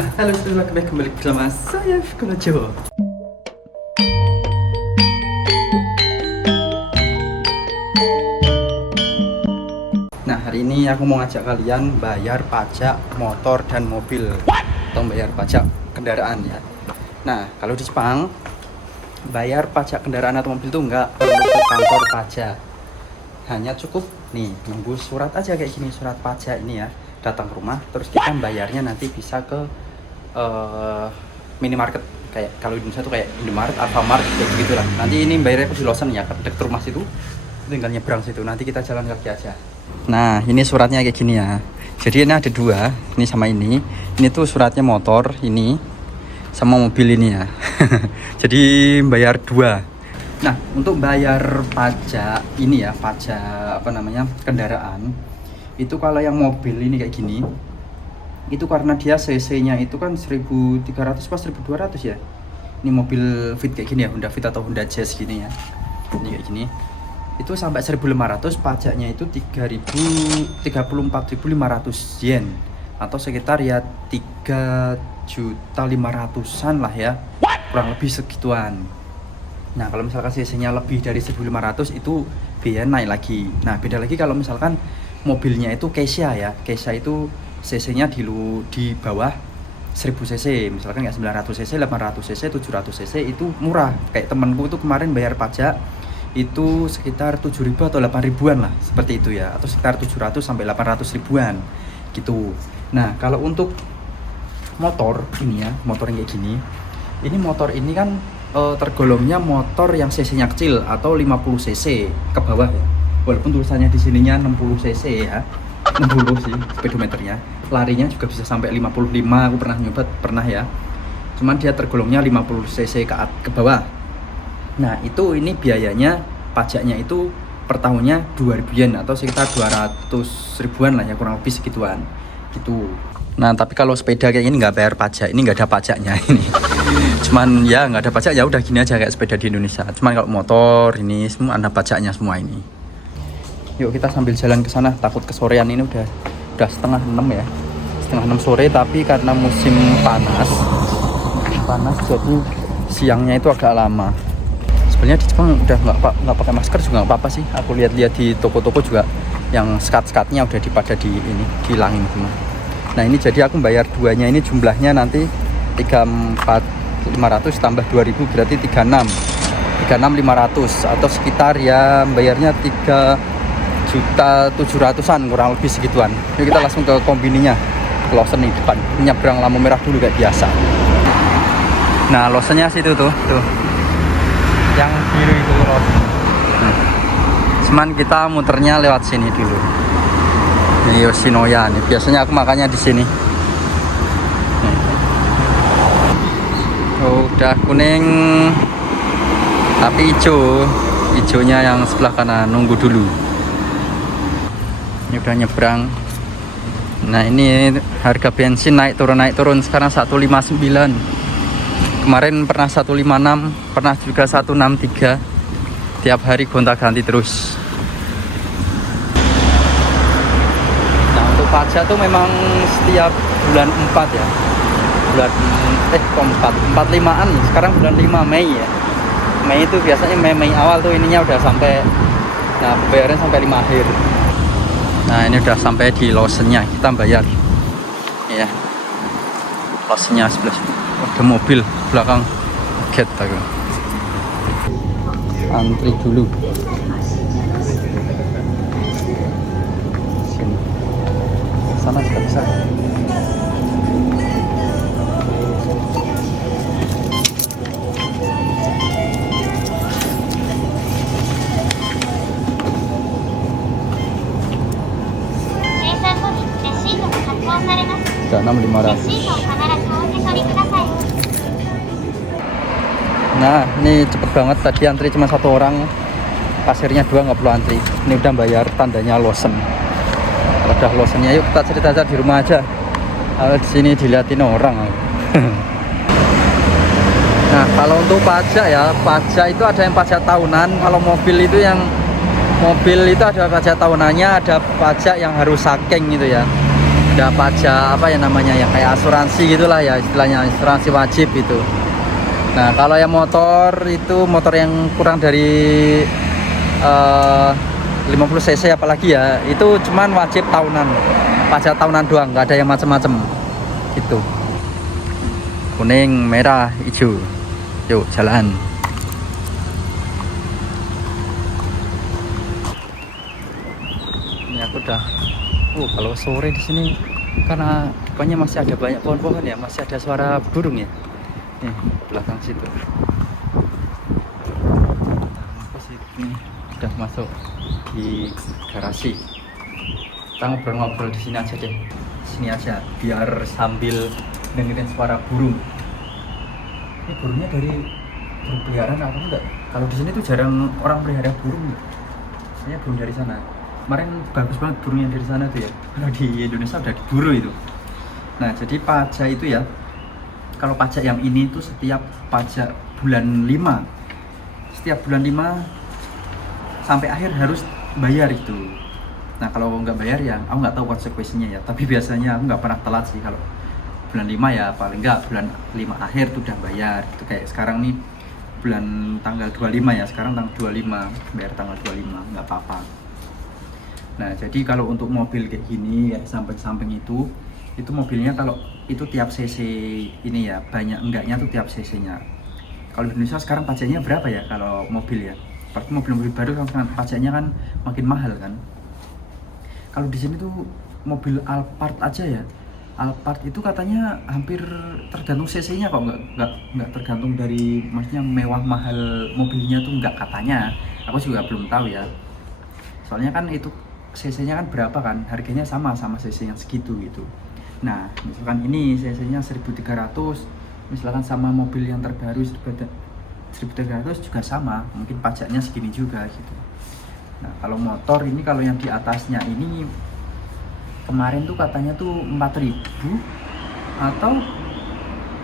Nah, halo semua, kembali bersama saya Fikolo Jawa. Nah, hari ini aku mau ngajak kalian bayar pajak motor dan mobil. Atau bayar pajak kendaraan ya. Nah, kalau di Jepang bayar pajak kendaraan atau mobil itu nggak perlu ke kantor pajak. Hanya cukup nih nunggu surat aja kayak gini, surat pajak ini ya, datang ke rumah, terus kita bayarnya nanti bisa ke minimarket, kayak kalau di Indonesia tuh kayak Indomaret, Alfamart kayak gitu lah. Nanti ini bayarnya di Lawson ya, deket rumah situ, tinggal nyebrang situ. Nanti kita jalan kaki aja. Nah, ini suratnya kayak gini ya. Jadi ini ada dua, ini sama ini. Ini tuh suratnya motor ini sama mobil ini ya. Jadi bayar dua. Nah, untuk bayar pajak ini ya, pajak apa namanya, kendaraan, itu kalau yang mobil ini kayak gini, itu karena dia cc-nya itu kan 1300 pas 1200 ya. Ini mobil Fit kayak gini ya, Honda Fit atau Honda Jazz gini ya. Ini kayak gini. Itu sampai 1500 pajaknya itu 34.500 yen atau sekitar ya 3.500-an lah ya. Kurang lebih segituan. Nah, kalau misalkan cc-nya lebih dari 1500 itu biaya naik lagi. Nah, beda lagi kalau misalkan mobilnya itu Keisha ya. Keisha itu cc-nya di bawah 1000 cc. Misalkan kayak 900 cc, 800 cc, 700 cc itu murah. Kayak temanku itu kemarin bayar pajak itu sekitar 7.000 atau 8.000-an lah, seperti itu ya. Atau sekitar 700 sampai 800 ribuan gitu. Nah, kalau untuk motor ini ya, motor yang kayak gini. Ini motor ini kan tergolongnya motor yang cc-nya kecil atau 50 cc ke bawah ya. Walaupun tulisannya di sininya 60 cc ya. 60 sih speedometernya. Larinya juga bisa sampai 55, aku pernah ya. Cuman dia tergolongnya 50 cc ke bawah. Nah, itu ini biayanya pajaknya itu per tahunnya 2.000 yen atau sekitar 200 ribuan lah ya, kurang lebih segituan gitu. Nah, tapi kalau sepeda kayak ini nggak bayar pajak, ini nggak ada pajaknya ini. Cuman ya nggak ada pajak, ya udah gini aja kayak sepeda di Indonesia. Cuman kalau motor ini semua ada pajaknya semua ini. Yuk kita sambil jalan ke sana, takut kesorean. Ini udah 5:30 ya, 5:30 sore, tapi karena musim panas jadi siangnya itu agak lama. Sebenarnya di Jepang udah nggak pakai masker juga nggak apa-apa sih. Aku lihat-lihat di toko-toko juga yang skat-skatnya udah dihilangin semua. Nah, ini jadi aku bayar duanya ini jumlahnya nanti 34.500 tambah 2.000 berarti 36.500 atau sekitar ya bayarnya 3.700-an kurang lebih segituan. Yuk kita langsung ke kombininya, ke Lawson nih depan. Nyebrang lampu merah dulu kayak biasa. Nah, Lawsonnya situ tuh. Yang biru itu Lawson. Cuman kita muternya lewat sini dulu. Ini Yoshinoya nih. Biasanya aku makannya di sini. Oh, udah kuning tapi hijaunya yang sebelah kanan, nunggu dulu. Ini udah nyebrang. Nah, ini harga bensin naik turun sekarang 159. Kemarin pernah 156, pernah juga 163. Tiap hari gonta-ganti terus. Nah, untuk pajak tuh memang setiap bulan 4 ya. Bulan 45-an, sekarang bulan 5 Mei ya. Mei itu biasanya Mei awal tuh ininya udah sampai, nah pembayaran sampai 5 akhir. Nah, ini udah sampai di Lawsonnya, kita bayar ya. Lawsonnya sebelah sini. Ada mobil belakang gate aku. Antri dulu. Sini. Sana juga bisa. Sudah 6.500. Nah, ini cepet banget, tadi antri cuma 1 orang, kasirnya 2 nggak perlu antri. Ini udah bayar, tandanya Lawson. Kalau udah Lawsonnya, yuk kita cerita aja di rumah aja. Kalau di sini diliatin orang. Nah, kalau untuk pajak ya, pajak itu ada yang pajak tahunan. Kalau mobil itu ada pajak tahunannya, ada pajak yang harus saking gitu ya. ada pajak apa ya namanya ya, kayak asuransi gitulah ya istilahnya, asuransi wajib itu. Nah kalau yang motor itu, motor yang kurang dari 50 cc apalagi ya, itu cuman wajib tahunan, pajak tahunan doang, nggak ada yang macem-macem gitu. Kuning, merah, hijau, yuk jalan. Ini aku udah kalau sore di sini karena depannya masih ada banyak pohon-pohon ya, masih ada suara burung ya. Nih belakang situ. Ini udah masuk di garasi. Kita ngobrol-ngobrol di sini aja deh. Sini aja biar sambil dengerin suara burung. Ini burungnya dari burung peliharaan apa enggak? Kalau di sini tuh jarang orang pelihara burung. Ini burung dari sana. Kemarin bagus banget burung yang dari sana tuh ya. Kalau di Indonesia udah diburu itu. Nah, jadi pajak itu ya. Kalau pajak yang ini tuh setiap pajak bulan 5. Setiap bulan 5 sampai akhir harus bayar itu. Nah, kalau nggak bayar ya aku nggak tahu konsekuensinya ya. Tapi biasanya aku nggak pernah telat sih kalau bulan 5 ya, paling nggak bulan 5 akhir tuh udah bayar. Itu kayak sekarang nih bulan tanggal 25 ya. Sekarang tanggal 25, bayar tanggal 25, nggak apa-apa. Nah, jadi kalau untuk mobil kayak gini, kayak samping-samping itu mobilnya kalau itu tiap cc ini ya, banyak enggaknya tuh tiap cc-nya. Kalau di Indonesia sekarang pajaknya berapa ya kalau mobil ya? Berarti mobil-mobil baru kan pajaknya kan makin mahal kan. Kalau di sini tuh mobil Alphard aja ya. Alphard itu katanya hampir tergantung cc-nya kok, nggak tergantung dari, maksudnya mewah mahal mobilnya tuh nggak katanya. Aku juga belum tahu ya. Soalnya kan itu cc-nya kan berapa kan, harganya sama cc yang segitu gitu. Nah misalkan ini cc-nya 1300, misalkan sama mobil yang terbaru 1300 juga sama, mungkin pajaknya segini juga gitu. Nah kalau motor ini, kalau yang di atasnya ini kemarin tuh katanya tuh 4000 atau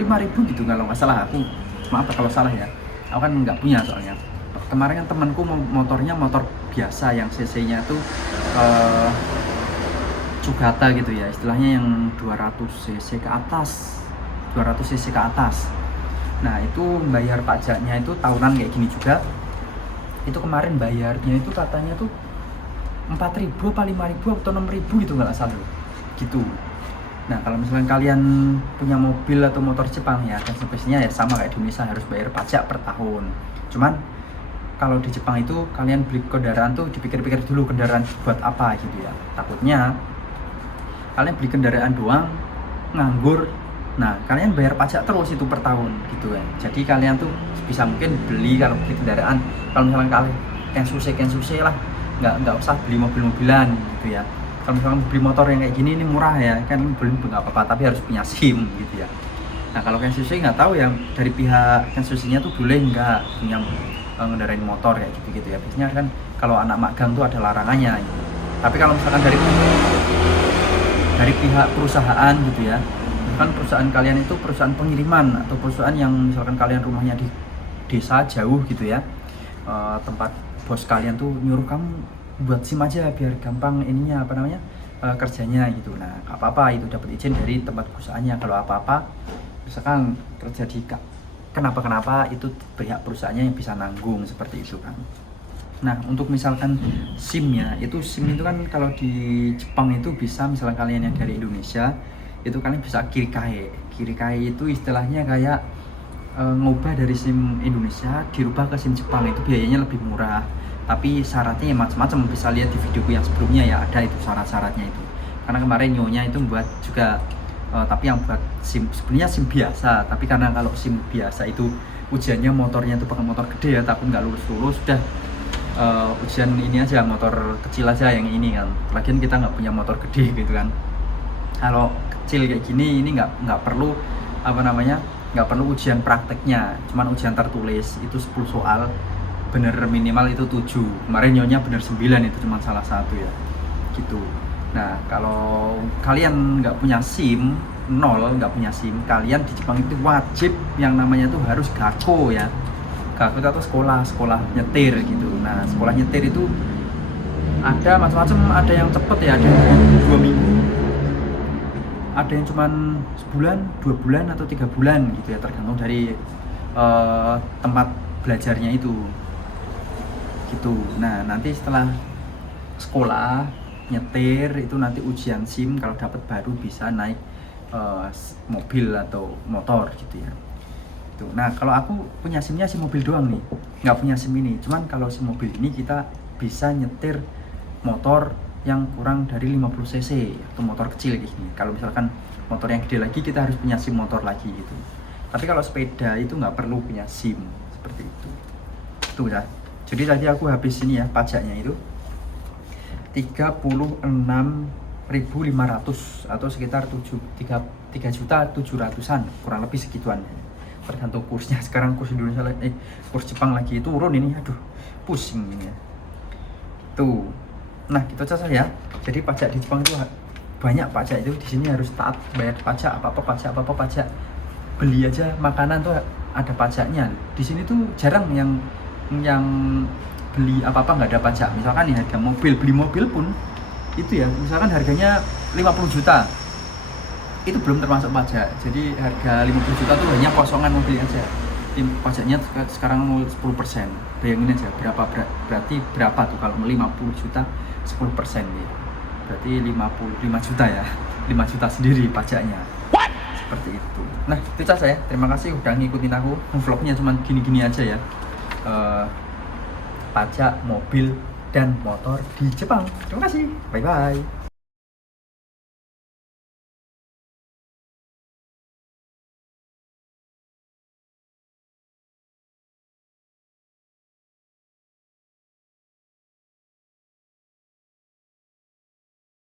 5000 gitu kalau nggak salah. Aku maaf kalau salah ya, aku kan nggak punya soalnya. Kemarin kan temanku motornya motor biasa yang cc-nya tuh Sugata gitu ya, istilahnya yang 200 cc ke atas, 200 cc ke atas. Nah itu bayar pajaknya itu tahunan kayak gini juga. Itu kemarin bayarnya itu katanya tuh 4000 apa 5000 atau 6000 gitu nggak salah gitu. Nah kalau misalnya kalian punya mobil atau motor Jepang ya, konsekuensinya ya sama kayak di Indonesia, harus bayar pajak per tahun. Cuman kalau di Jepang itu kalian beli kendaraan tuh dipikir-pikir dulu kendaraan buat apa gitu ya. Takutnya kalian beli kendaraan doang, nganggur, nah kalian bayar pajak terus itu per tahun gitu kan. Jadi kalian tuh bisa mungkin beli, kalau beli kendaraan, kalau misalnya kalian yang susah lah, nggak usah beli mobil-mobilan gitu ya. Kalau misalnya beli motor yang kayak gini ini murah ya kan, beli nggak apa-apa, tapi harus punya SIM gitu ya. Nah kalau Kensushi nggak tahu ya, dari pihak Kensushi-nya tuh boleh nggak punya ngendarain motor kayak gitu ya. Biasanya kan kalau anak magang tuh ada larangannya gitu. Tapi kalau misalkan dari pihak perusahaan gitu ya, kan perusahaan kalian itu perusahaan pengiriman atau perusahaan yang misalkan kalian rumahnya di desa jauh gitu ya, tempat bos kalian tuh nyuruh kamu buat SIM aja biar gampang ininya apa namanya kerjanya gitu. Nah gak apa-apa, itu dapat izin dari tempat perusahaannya. Kalau apa-apa misalkan terjadi kenapa itu pihak perusahaannya yang bisa nanggung seperti itu kan. Nah untuk misalkan SIM ya, SIM itu kan kalau di Jepang itu bisa, misalkan kalian yang dari Indonesia itu kalian bisa kirikae itu istilahnya kayak ngubah dari SIM Indonesia dirubah ke SIM Jepang. Itu biayanya lebih murah, tapi syaratnya ya macam-macam. Bisa lihat di videoku yang sebelumnya ya, ada itu syarat-syaratnya itu. Karena kemarin nyonya itu buat juga tapi yang buat SIM sebenarnya SIM biasa, tapi karena kalau SIM biasa itu ujiannya motornya itu pakai motor gede ya, tapi nggak lulus udah ujian ini aja motor kecil aja yang ini kan. Lagian kita nggak punya motor gede gitu kan. Kalau kecil kayak gini ini nggak perlu nggak perlu ujian prakteknya, cuman ujian tertulis itu 10 soal, bener minimal itu 7. Kemarin nyonya bener 9, itu cuma salah satu ya gitu. Nah kalau kalian nggak punya SIM, nggak punya SIM, kalian di Jepang itu wajib yang namanya tuh harus gakko ya. Gakko itu sekolah nyetir gitu. Nah sekolah nyetir itu ada macam-macam, ada yang cepet ya, ada yang 2 minggu, ada yang cuman sebulan, 2 bulan atau 3 bulan gitu ya, tergantung dari tempat belajarnya itu gitu. Nah nanti setelah sekolah nyetir itu nanti ujian SIM, kalau dapat baru bisa naik mobil atau motor gitu ya. Tuh. Nah kalau aku punya SIM-nya SIM mobil doang nih, nggak punya SIM ini. Cuman kalau SIM mobil ini kita bisa nyetir motor yang kurang dari 50 cc atau motor kecil kayak gini. Kalau misalkan motor yang gede lagi kita harus punya SIM motor lagi gitu. Tapi kalau sepeda itu nggak perlu punya SIM seperti itu. Tuh ya. Jadi tadi aku habis ini ya, pajaknya itu 36.500 atau sekitar 3.700.000-an, kurang lebih segituan. Tergantung kursnya. Sekarang kurs Indonesia kurs Jepang lagi turun ini, aduh pusing ini ya. Tuh. Nah, gitu saja ya. Jadi pajak di Jepang itu banyak pajak, itu di sini harus taat bayar pajak, apa-apa pajak. Beli aja makanan tuh ada pajaknya. Di sini tuh jarang yang beli apa-apa nggak ada pajak. Misalkan nih harga mobil, beli mobil pun itu ya, misalkan harganya 50 juta. Itu belum termasuk pajak. Jadi harga 50 juta tuh hanya kosongan mobil aja. Pajaknya sekarang 10%. Bayangin aja berarti berapa tuh kalau 50 juta 10% nih. Berarti 55 juta ya. 5 juta sendiri pajaknya. Seperti itu. Nah, itu saja ya. Terima kasih udah ngikutin aku. Vlognya cuman gini-gini aja ya. Pajak mobil dan motor di Jepang. Terima kasih. Bye bye.